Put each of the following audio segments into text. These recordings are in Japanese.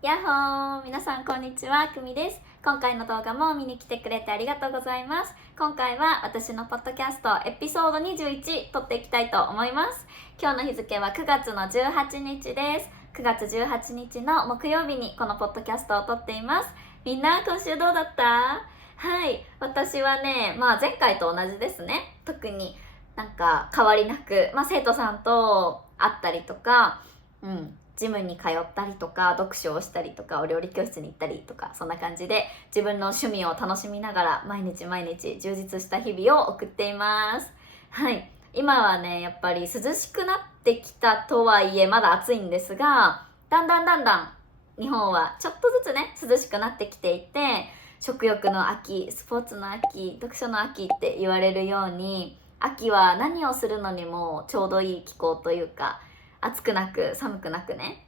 やっほー、皆さんこんにちは、くみです。今回の動画も見に来てくれてありがとうございます。今回は私のポッドキャストエピソード21撮っていきたいと思います。今日の日付は9月の18日です。9月18日の木曜日にこのポッドキャストを撮っています。みんな今週どうだった？はい、私はね、前回と同じですね。特になんか変わりなく、生徒さんと会ったりとか、ジムに通ったりとか読書をしたりとかお料理教室に行ったりとか、そんな感じで自分の趣味を楽しみながら毎日毎日充実した日々を送っています。はい、今はねやっぱり涼しくなってきたとはいえまだ暑いんですが、だんだん日本はちょっとずつね涼しくなってきていて、食欲の秋、スポーツの秋、読書の秋って言われるように、秋は何をするのにもちょうどいい気候というか、暑くなく寒くなくね。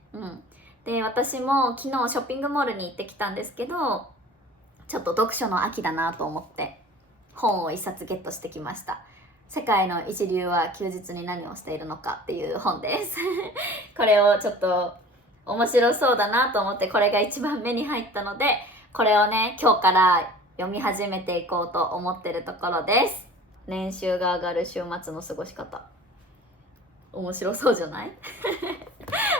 で、私も昨日ショッピングモールに行ってきたんですけど、ちょっと読書の秋だなと思って本を一冊ゲットしてきました。世界の一流は休日に何をしているのかっていう本ですこれをちょっと面白そうだなと思って、これが一番目に入ったので、これをね今日から読み始めていこうと思ってるところです。年収が上がる週末の過ごし方、面白そうじゃない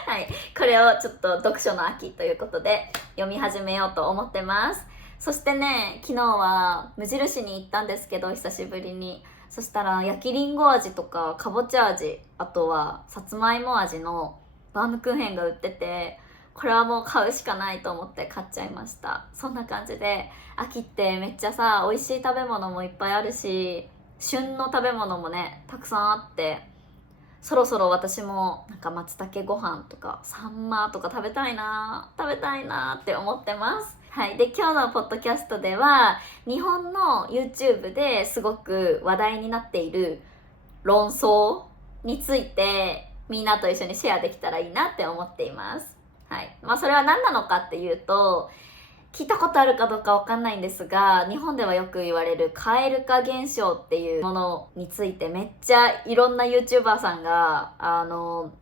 はい、これをちょっと読書の秋ということで読み始めようと思ってます。そしてね、昨日は無印に行ったんですけど、久しぶりに。そしたら焼きりんご味とかかぼちゃ味、あとはさつまいも味のバームクーヘンが売ってて、これはもう買うしかないと思って買っちゃいました。そんな感じで、秋ってめっちゃさ、美味しい食べ物もいっぱいあるし、旬の食べ物もねたくさんあって、そろそろ私もなんか松茸ご飯とかサンマとか食べたいなって思ってます。はい。で、今日のポッドキャストでは日本の YouTube ですごく話題になっている論争についてみんなと一緒にシェアできたらいいなって思っています。はい。それは何なのかっていうと、聞いたことあるかどうかわかんないんですが、日本ではよく言われる蛙化現象っていうものについてめっちゃいろんな YouTuber さんが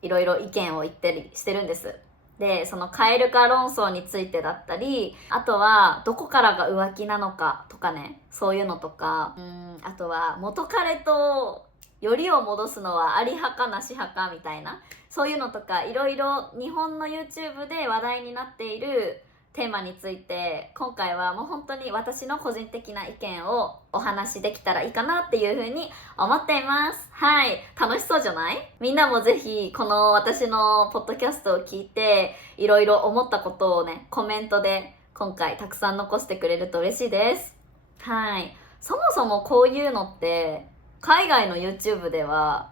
いろいろ意見を言ったりしてるんです。で、その蛙化論争についてだったり、あとはどこからが浮気なのかとかね、そういうのとか、あとは元彼とよりを戻すのはあり派かなし派かみたいな、そういうのとかいろいろ日本の YouTube で話題になっているテーマについて、今回はもう本当に私の個人的な意見をお話しできたらいいかなっていうふうに思っています。はい。楽しそうじゃない？みんなもぜひこの私のポッドキャストを聞いて、いろいろ思ったことをねコメントで今回たくさん残してくれると嬉しいです。はい。そもそもこういうのって海外の YouTube では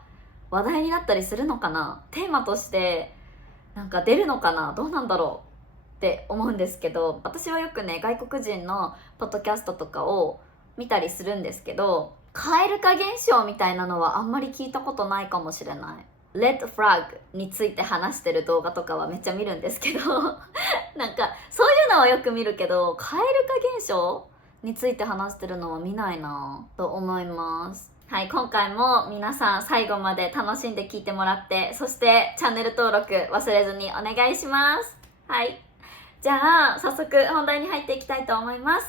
話題になったりするのかな？テーマとしてなんか出るのかな？どうなんだろうって思うんですけど、私はよくね外国人のポッドキャストとかを見たりするんですけど、蛙化現象みたいなのはあんまり聞いたことないかもしれない。レッドフラッグについて話してる動画とかはめっちゃ見るんですけどなんかそういうのはよく見るけど、蛙化現象について話してるのは見ないなと思います。はい、今回も皆さん最後まで楽しんで聞いてもらって、そしてチャンネル登録忘れずにお願いします。はい、じゃあ早速本題に入っていきたいと思います。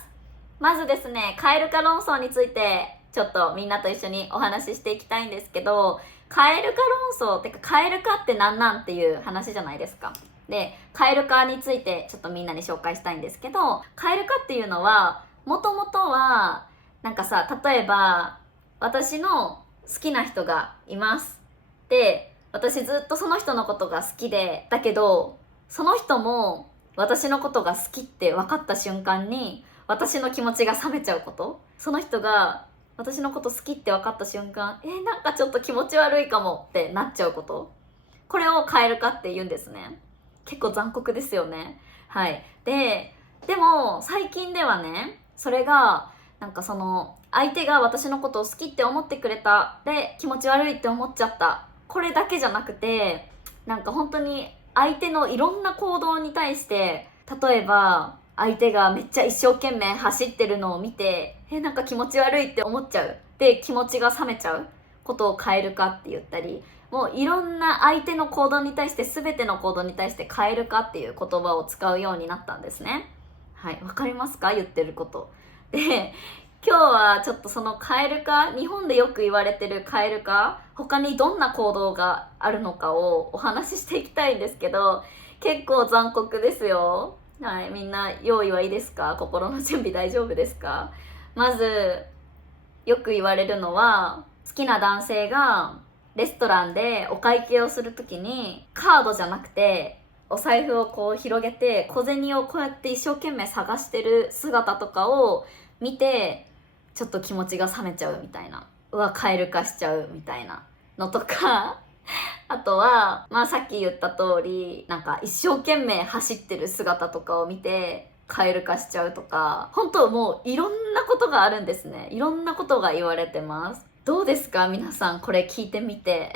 まずですね、蛙化論争についてちょっとみんなと一緒にお話ししていきたいんですけど、蛙化論争ってか蛙化ってなんなんっていう話じゃないですか。で、蛙化についてちょっとみんなに紹介したいんですけど、蛙化っていうのはもともとはなんかさ、例えば私の好きな人がいます。で、私ずっとその人のことが好きで、だけどその人も私のことが好きって分かった瞬間に私の気持ちが冷めちゃうこと、その人が私のこと好きって分かった瞬間、なんかちょっと気持ち悪いかもってなっちゃうこと、これを蛙化って言うんですね。結構残酷ですよね。はい。でも最近ではね、それがなんかその相手が私のことを好きって思ってくれた、で気持ち悪いって思っちゃった、これだけじゃなくて、なんか本当に相手のいろんな行動に対して、例えば相手がめっちゃ一生懸命走ってるのを見て、なんか気持ち悪いって思っちゃう、で気持ちが冷めちゃうことを蛙化って言ったり、もういろんな相手の行動に対して、全ての行動に対して蛙化っていう言葉を使うようになったんですね。はい、わかりますか、言ってること。で、今日はちょっとその蛙化、日本でよく言われてる蛙化、他にどんな行動があるのかをお話ししていきたいんですけど、結構残酷ですよ。はい、みんな用意はいいですか？心の準備大丈夫ですか？まずよく言われるのは、好きな男性がレストランでお会計をするときにカードじゃなくてお財布をこう広げて小銭をこうやって一生懸命探してる姿とかを見て、ちょっと気持ちが冷めちゃうみたいな、うわ蛙化しちゃうみたいなのとかあとは、まあさっき言った通り、なんか一生懸命走ってる姿とかを見て蛙化しちゃうとか、本当もういろんなことがあるんですね。いろんなことが言われてます。どうですか皆さん、これ聞いてみて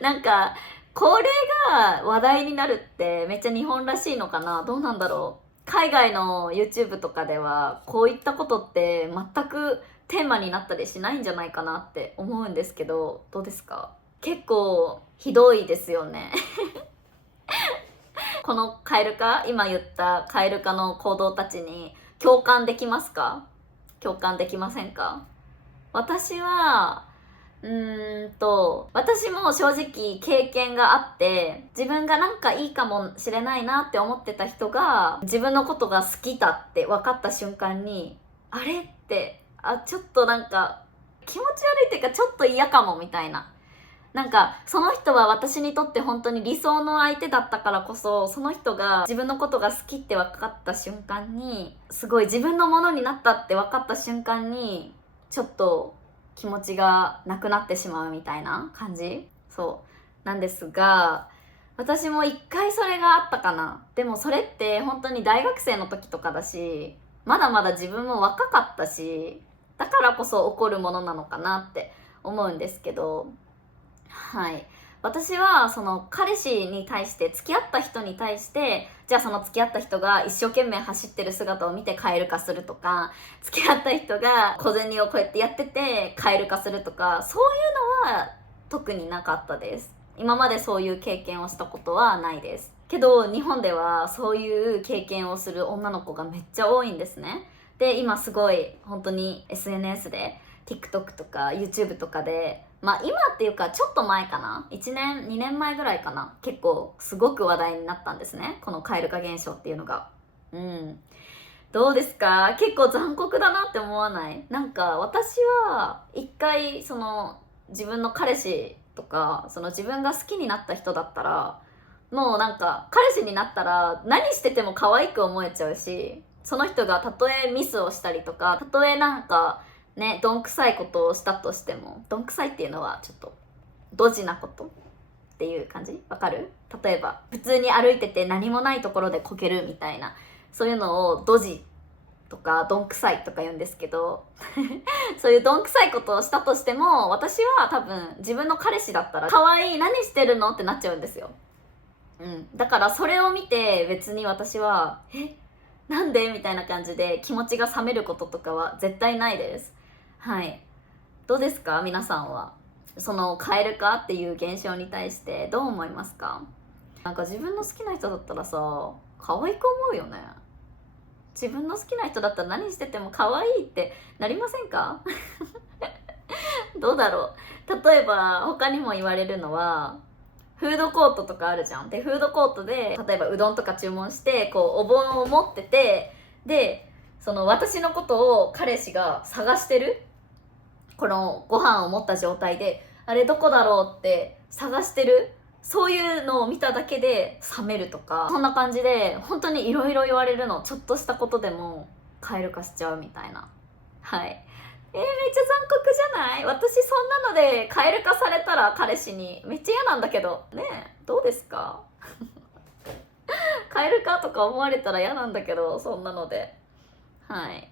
なんかこれが話題になるってめっちゃ日本らしいのかな、どうなんだろう。海外の YouTube とかではこういったことって全くテーマになったりしないんじゃないかなって思うんですけど、どうですか？結構ひどいですよねこの蛙化、今言った蛙化の行動たちに共感できますか？共感できませんか？私は私も正直経験があって、自分がなんかいいかもしれないなって思ってた人が自分のことが好きだって分かった瞬間に、あれって、ちょっとなんか気持ち悪いっていうか、ちょっと嫌かもみたいな。なんかその人は私にとって本当に理想の相手だったからこそ、その人が自分のことが好きって分かった瞬間に、すごい自分のものになったって分かった瞬間に、ちょっと気持ちがなくなってしまうみたいな感じ、そうなんですが、私も一回それがあったかな。でもそれって本当に大学生の時とかだし、まだまだ自分も若かったし、だからこそ起こるものなのかなって思うんですけど、はい、私はその彼氏に対して、付き合った人に対して、じゃあその付き合った人が一生懸命走ってる姿を見て蛙化するとか、付き合った人が小銭をこうやってやってて蛙化するとか、そういうのは特になかったです。今までそういう経験をしたことはないですけど、日本ではそういう経験をする女の子がめっちゃ多いんですね。で、今すごい本当に SNS で TikTok とか YouTube とかで、まあ今っていうかちょっと前かな、1年2年前ぐらいかな、結構すごく話題になったんですね、この蛙化現象っていうのが。どうですか？結構残酷だなって思わない？なんか私は一回その自分の彼氏とか、その自分が好きになった人だったら、もうなんか彼氏になったら何してても可愛く思えちゃうし、その人がたとえミスをしたりとか、たとえなんかね、どんくさいことをしたとしても、どんくさいっていうのはちょっとドジなことっていう感じ、わかる？例えば普通に歩いてて何もないところでこけるみたいな、そういうのをドジとかどんくさいとか言うんですけどそういうどんくさいことをしたとしても、私は多分自分の彼氏だったら可愛い、何してるのってなっちゃうんですよ。だからそれを見て別に私はなんでみたいな感じで気持ちが冷めることとかは絶対ないです。はい、どうですか皆さんは。その蛙化っていう現象に対してどう思いますか？なんか自分の好きな人だったらさ、可愛く思うよね。自分の好きな人だったら何してても可愛いってなりませんかどうだろう。例えば他にも言われるのは、フードコートとかあるじゃん。でフードコートで例えばうどんとか注文して、こうお盆を持ってて、でその私のことを彼氏が探してる、このご飯を持った状態で、あれどこだろうって探してる、そういうのを見ただけで冷めるとか、そんな感じで本当にいろいろ言われるの。ちょっとしたことでも蛙化しちゃうみたいな。はい、めっちゃ残酷じゃない？私そんなので蛙化されたら彼氏にめっちゃ嫌なんだけどね。どうですか蛙化とか思われたら嫌なんだけど、そんなので。はい、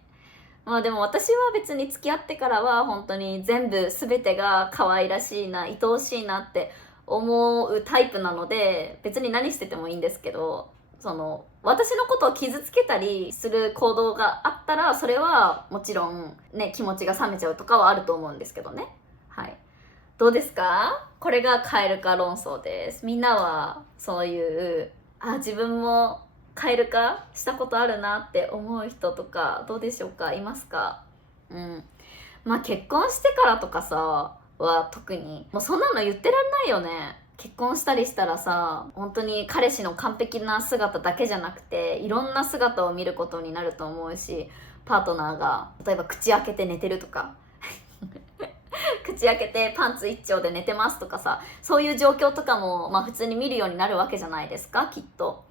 まあでも私は別に付き合ってからは本当に全部全てが可愛らしいな、愛おしいなって思うタイプなので、別に何しててもいいんですけど、その私のことを傷つけたりする行動があったら、それはもちろんね、気持ちが冷めちゃうとかはあると思うんですけどね。はい、どうですか？これが蛙化論争です。みんなはそういう自分も蛙化したことあるなって思う人とかどうでしょうか？いますか？まあ結婚してからとかさは特にもうそんなの言ってらんないよね。結婚したりしたらさ、本当に彼氏の完璧な姿だけじゃなくていろんな姿を見ることになると思うし、パートナーが例えば口開けて寝てるとか口開けてパンツ一丁で寝てますとかさ、そういう状況とかも普通に見るようになるわけじゃないですか、きっと。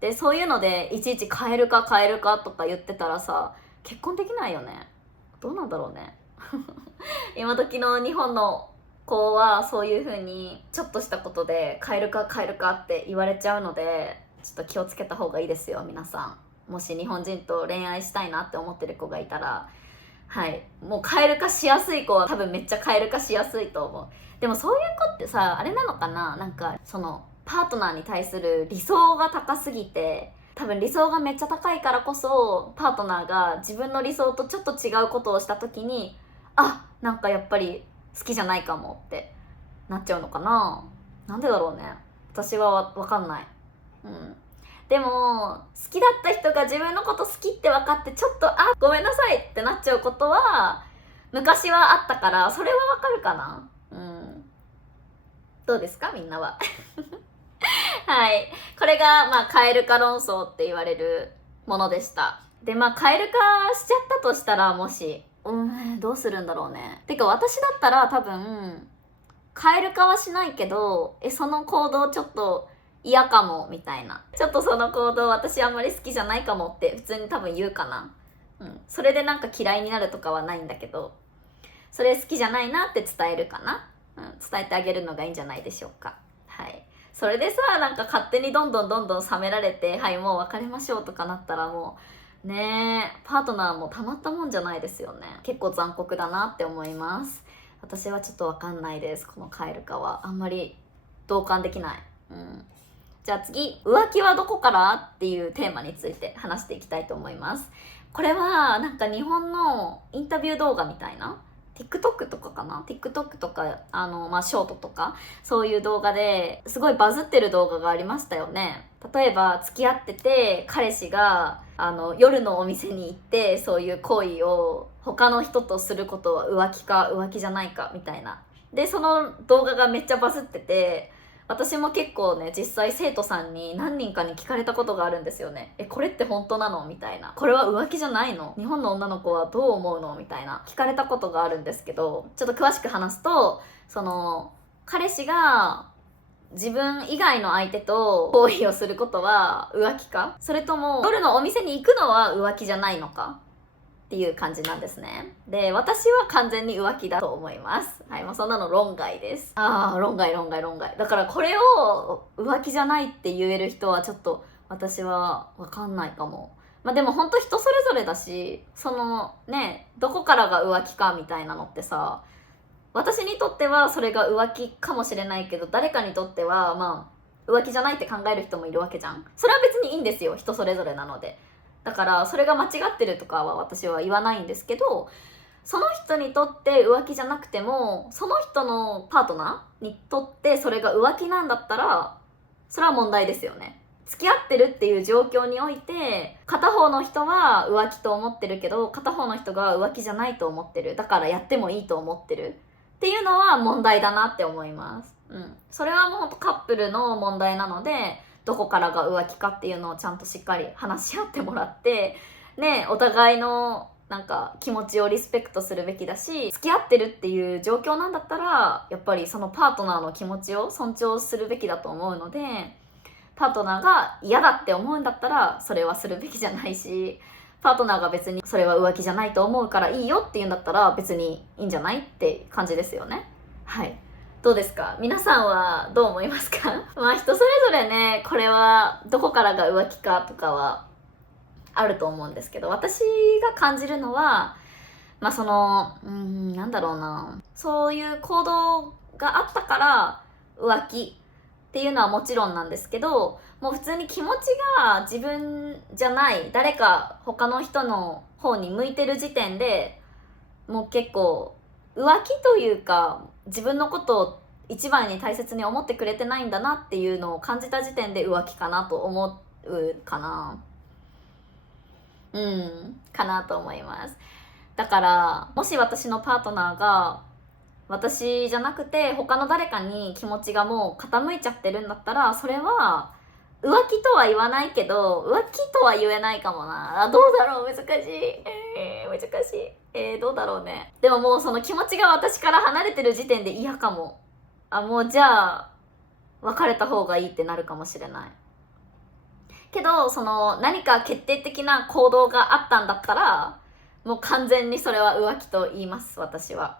でそういうのでいちいち変えるか変えるかとか言ってたらさ、結婚できないよね。どうなんだろうね今時の日本の子はそういう風にちょっとしたことで変えるか変えるかって言われちゃうので、ちょっと気をつけた方がいいですよ皆さん。もし日本人と恋愛したいなって思ってる子がいたら、もう変える化しやすい子は多分めっちゃ変える化しやすいと思う。でもそういう子ってさ、あれなのかな、なんかそのパートナーに対する理想が高すぎて、多分理想がめっちゃ高いからこそパートナーが自分の理想とちょっと違うことをした時に、なんかやっぱり好きじゃないかもってなっちゃうのかな。なんでだろうね、私はわかんない。でも好きだった人が自分のこと好きって分かってちょっとごめんなさいってなっちゃうことは昔はあったから、それはわかるかな。どうですかみんなはこれが蛙化論争って言われるものでした。で蛙化しちゃったとしたら、もしどうするんだろうね。てか私だったら多分蛙化はしないけど、その行動ちょっと嫌かもみたいな、ちょっとその行動私あんまり好きじゃないかもって普通に多分言うかな。それでなんか嫌いになるとかはないんだけど、それ好きじゃないなって伝えるかな。伝えてあげるのがいいんじゃないでしょうか。それでさ、なんか勝手にどんどん冷められて、もう別れましょうとかなったら、もうねパートナーもたまったもんじゃないですよね。結構残酷だなって思います。私はちょっとわかんないです。この蛙化はあんまり同感できない。じゃあ次、浮気はどこからっていうテーマについて話していきたいと思います。これはなんか日本のインタビュー動画みたいな、TikTok とかかな、 TikTok とかショートとかそういう動画ですごいバズってる動画がありましたよね。例えば付き合ってて彼氏が夜のお店に行ってそういう行為を他の人とすることは浮気か浮気じゃないかみたいな。でその動画がめっちゃバズってて、私も結構ね実際生徒さんに何人かに聞かれたことがあるんですよね。これって本当なのみたいな、これは浮気じゃないの、日本の女の子はどう思うのみたいな聞かれたことがあるんですけど、ちょっと詳しく話すと、その彼氏が自分以外の相手と行為をすることは浮気か、それとも夜のお店に行くのは浮気じゃないのかっていう感じなんですね。で私は完全に浮気だと思います。もうそんなの論外です。論外だから、これを浮気じゃないって言える人はちょっと私は分かんないかも。でも本当人それぞれだし、そのねどこからが浮気かみたいなのってさ、私にとってはそれが浮気かもしれないけど、誰かにとっては浮気じゃないって考える人もいるわけじゃん。それは別にいいんですよ、人それぞれなので。だからそれが間違ってるとかは私は言わないんですけど、その人にとって浮気じゃなくてもその人のパートナーにとってそれが浮気なんだったら、それは問題ですよね。付き合ってるっていう状況において片方の人は浮気と思ってるけど片方の人が浮気じゃないと思ってる、だからやってもいいと思ってるっていうのは問題だなって思います。それはもうほんとカップルの問題なので、どこからが浮気かっていうのをちゃんとしっかり話し合ってもらってお互いのなんか気持ちをリスペクトするべきだし、付き合ってるっていう状況なんだったらやっぱりそのパートナーの気持ちを尊重するべきだと思うので、パートナーが嫌だって思うんだったらそれはするべきじゃないし、パートナーが別にそれは浮気じゃないと思うからいいよって言うんだったら別にいいんじゃないって感じですよね。どうですか、皆さんはどう思いますか人それぞれね、これはどこからが浮気かとかはあると思うんですけど、私が感じるのはそのなんだろうな、そういう行動があったから浮気っていうのはもちろんなんですけど、もう普通に気持ちが自分じゃない誰か他の人の方に向いてる時点でもう結構浮気というか自分のことを一番に大切に思ってくれてないんだなっていうのを感じた時点で浮気かなと思うかな。かなと思います。だからもし私のパートナーが私じゃなくて他の誰かに気持ちがもう傾いちゃってるんだったら、それは浮気とは言わないけど浮気とは言えないかもな。どうだろう、難しい、難しい、どうだろうね。でももうその気持ちが私から離れてる時点で嫌かも。もうじゃあ別れた方がいいってなるかもしれないけど、その何か決定的な行動があったんだったらもう完全にそれは浮気と言います、私は。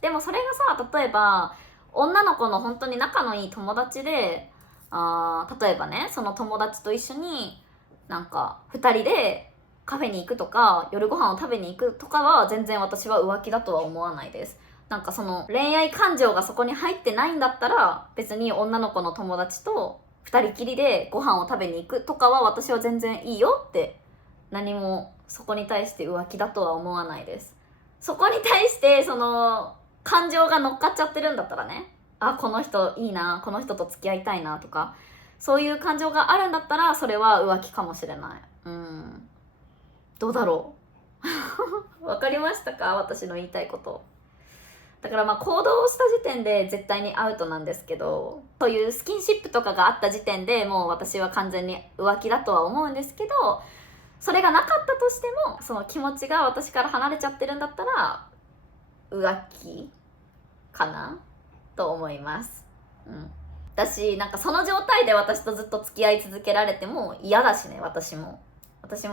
でもそれがさ、例えば女の子の本当に仲のいい友達で、例えばね、その友達と一緒になんか2人でカフェに行くとか夜ご飯を食べに行くとかは全然私は浮気だとは思わないです。なんかその恋愛感情がそこに入ってないんだったら、別に女の子の友達と2人きりでご飯を食べに行くとかは私は全然いいよって、何もそこに対して浮気だとは思わないです。そこに対してその感情が乗っかっちゃってるんだったらね、この人いいな、この人と付き合いたいなとか、そういう感情があるんだったらそれは浮気かもしれない。どうだろうわかりましたか、私の言いたいこと。だから行動をした時点で絶対にアウトなんですけど、そういうスキンシップとかがあった時点でもう私は完全に浮気だとは思うんですけど、それがなかったとしてもその気持ちが私から離れちゃってるんだったら浮気かなと思います。私なんかその状態で私とずっと付き合い続けられても嫌だしね、私も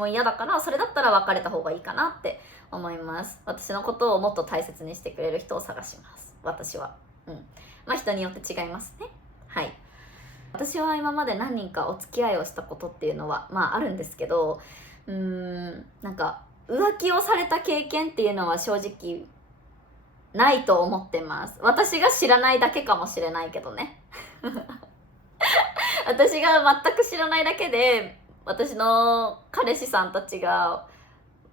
嫌だから、それだったら別れた方がいいかなって思います。私のことをもっと大切にしてくれる人を探します、私は。人によって違いますね。はい。私は今まで何人かお付き合いをしたことっていうのはあるんですけど、なんか浮気をされた経験っていうのは正直ないと思ってます。私が知らないだけかもしれないけどね私が全く知らないだけで私の彼氏さんたちが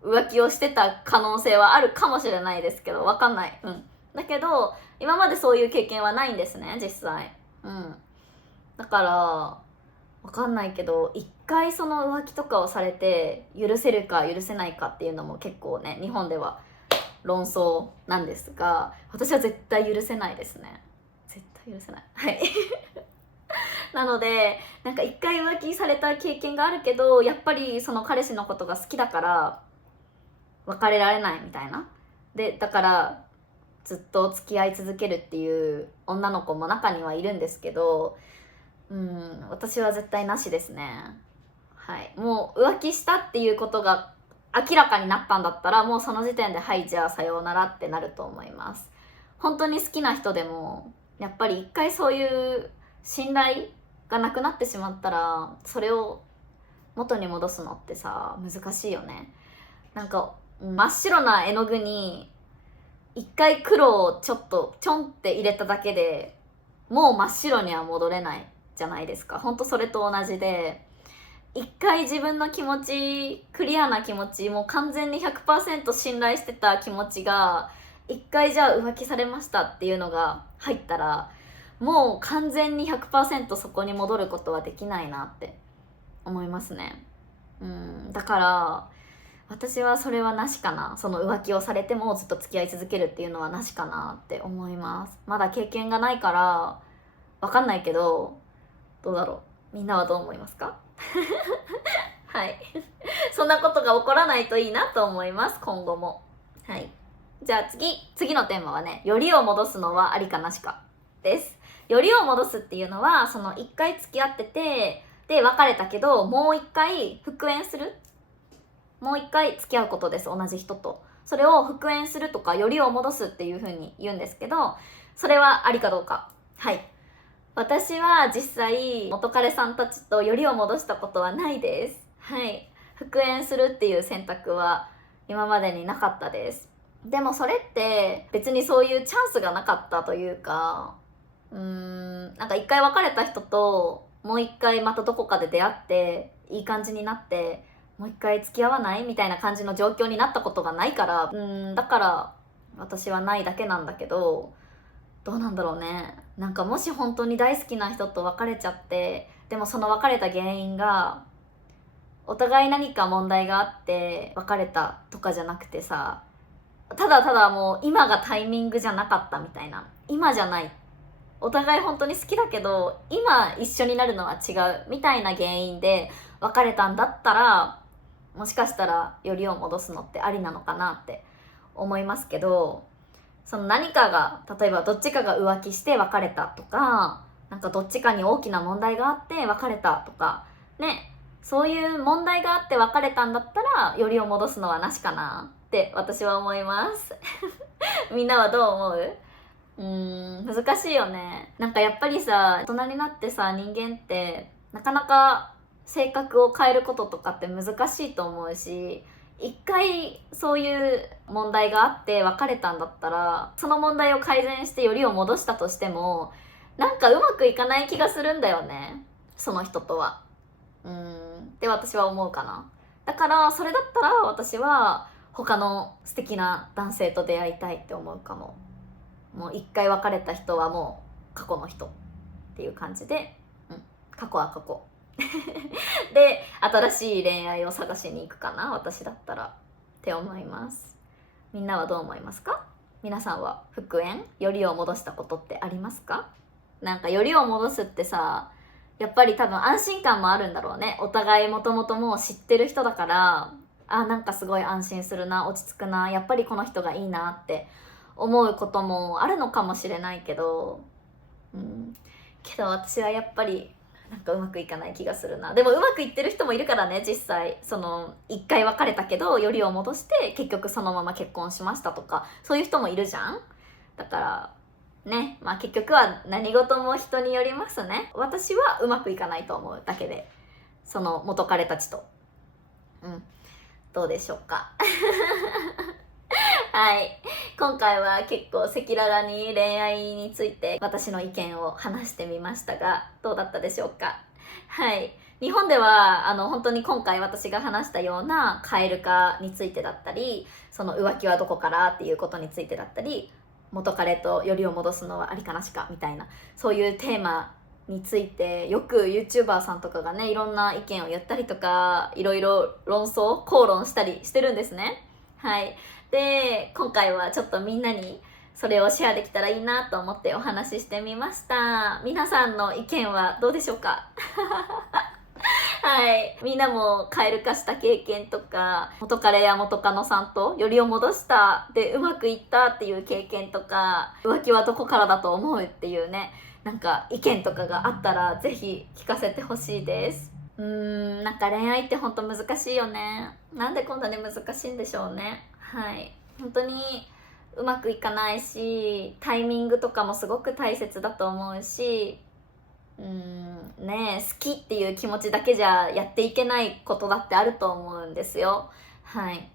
浮気をしてた可能性はあるかもしれないですけど、わかんない。だけど今までそういう経験はないんですね、実際。だからわかんないけど、一回その浮気とかをされて許せるか許せないかっていうのも結構ね、日本では論争なんですが、私は絶対許せないですね。絶対許せない。はいなのでなんか一回浮気された経験があるけど、やっぱりその彼氏のことが好きだから別れられないみたいな。でだからずっと付き合い続けるっていう女の子も中にはいるんですけど、私は絶対なしですね。はい。もう浮気したっていうことが明らかになったんだったら、もうその時点ではいじゃあさようならってなると思います。本当に好きな人でもやっぱり一回そういう信頼がなくなってしまったら、それを元に戻すのってさ、難しいよね。なんか真っ白な絵の具に一回黒をちょっとちょんって入れただけでもう真っ白には戻れないじゃないですか。ほんとそれと同じで、一回自分の気持ち、クリアな気持ち、もう完全に 100% 信頼してた気持ちが一回じゃあ浮気されましたっていうのが入ったら、もう完全に 100% そこに戻ることはできないなって思いますね。だから私はそれはなしかな。その浮気をされてもずっと付き合い続けるっていうのはなしかなって思います。まだ経験がないからわかんないけど、どうだろう、みんなはどう思いますかはいそんなことが起こらないといいなと思います、今後も。はい。じゃあ次のテーマはね、よりを戻すのはありかなしかです。よりを戻すっていうのは、その一回付き合っててで別れたけどもう一回復縁する、もう一回付き合うことです、同じ人と。それを復縁するとかよりを戻すっていう風に言うんですけど、それはありかどうか。はい。私は実際元彼さんたちとよりを戻したことはないです。はい。復縁するっていう選択は今までになかったです。でもそれって別にそういうチャンスがなかったというか、なんか一回別れた人ともう一回またどこかで出会っていい感じになってもう一回付き合わないみたいな感じの状況になったことがないから、だから私はないだけなんだけど、どうなんだろうね。なんかもし本当に大好きな人と別れちゃって、でもその別れた原因がお互い何か問題があって別れたとかじゃなくてさ、ただただもう今がタイミングじゃなかったみたいな、今じゃない、お互い本当に好きだけど今一緒になるのは違うみたいな原因で別れたんだったら、もしかしたらよりを戻すのってありなのかなって思いますけど、その何かが、例えばどっちかが浮気して別れたとか、なんかどっちかに大きな問題があって別れたとかね、そういう問題があって別れたんだったらよりを戻すのはなしかなって私は思いますみんなはどう思う？難しいよね。なんかやっぱりさ、大人になってさ、人間ってなかなか性格を変えることとかって難しいと思うし、一回そういう問題があって別れたんだったら、その問題を改善してよりを戻したとしても、なんかうまくいかない気がするんだよね、その人とは。って私は思うかな。だからそれだったら私は他の素敵な男性と出会いたいって思うかも。もう一回別れた人はもう過去の人っていう感じで、過去は過去で新しい恋愛を探しに行くかな、私だったらって思います。みんなはどう思いますか？皆さんは復縁、よりを戻したことってありますか？なんかよりを戻すってさ、やっぱり多分安心感もあるんだろうね。お互いもともともう知ってる人だから、なんかすごい安心するな、落ち着くな、やっぱりこの人がいいなって思うこともあるのかもしれないけど、けど私はやっぱりなんかうまくいかない気がするな。でもうまくいってる人もいるからね、実際。その一回別れたけどよりを戻して結局そのまま結婚しましたとか、そういう人もいるじゃん。だからね、結局は何事も人によりますね。私はうまくいかないと思うだけで、その元彼たちとどうでしょうかはい、今回は結構赤裸々に恋愛について私の意見を話してみましたが、どうだったでしょうか。はい、日本では本当に今回私が話したような蛙化についてだったり、その浮気はどこからっていうことについてだったり、元彼とよりを戻すのはありかなしかみたいな、そういうテーマについてよく YouTuber さんとかがね、いろんな意見を言ったりとか、いろいろ口論したりしてるんですね。はい、で今回はちょっとみんなにそれをシェアできたらいいなと思ってお話ししてみました。皆さんの意見はどうでしょうかはい、みんなも蛙化した経験とか、元彼や元カノさんとよりを戻したでうまくいったっていう経験とか、浮気はどこからだと思うっていうね、なんか意見とかがあったらぜひ聞かせてほしいです。なんか恋愛ってほんと難しいよね。なんでこんなに難しいんでしょうね。はい、本当にうまくいかないし、タイミングとかもすごく大切だと思うし、好きっていう気持ちだけじゃやっていけないことだってあると思うんですよ。はい、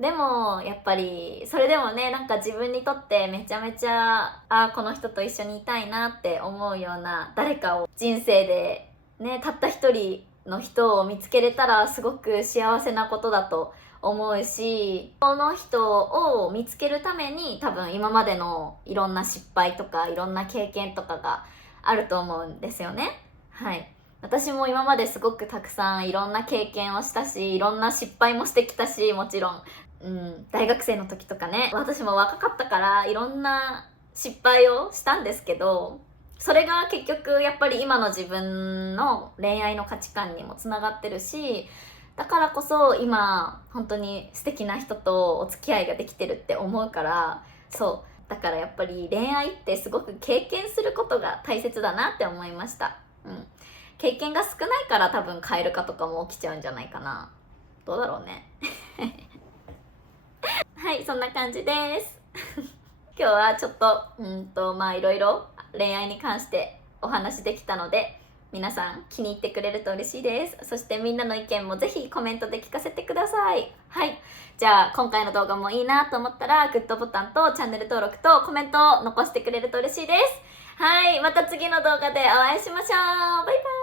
でもやっぱりそれでもね、なんか自分にとってめちゃめちゃこの人と一緒にいたいなって思うような誰かを人生でね、たった一人の人を見つけれたらすごく幸せなことだと思うし、この人を見つけるために多分今までのいろんな失敗とかいろんな経験とかがあると思うんですよね。はい、私も今まですごくたくさんいろんな経験をしたし、いろんな失敗もしてきたし、もちろん大学生の時とかね、私も若かったからいろんな失敗をしたんですけど、それが結局やっぱり今の自分の恋愛の価値観にもつながってるし、だからこそ今本当に素敵な人とお付き合いができてるって思うから、そうだからやっぱり恋愛ってすごく経験することが大切だなって思いました。経験が少ないから多分蛙化とかも起きちゃうんじゃないかな。どうだろうねはい、そんな感じです今日はちょっといろいろ恋愛に関してお話できたので、皆さん気に入ってくれると嬉しいです。そしてみんなの意見もぜひコメントで聞かせてください。はい、じゃあ今回の動画もいいなと思ったらグッドボタンとチャンネル登録とコメントを残してくれると嬉しいです。はい、また次の動画でお会いしましょう。バイバイ。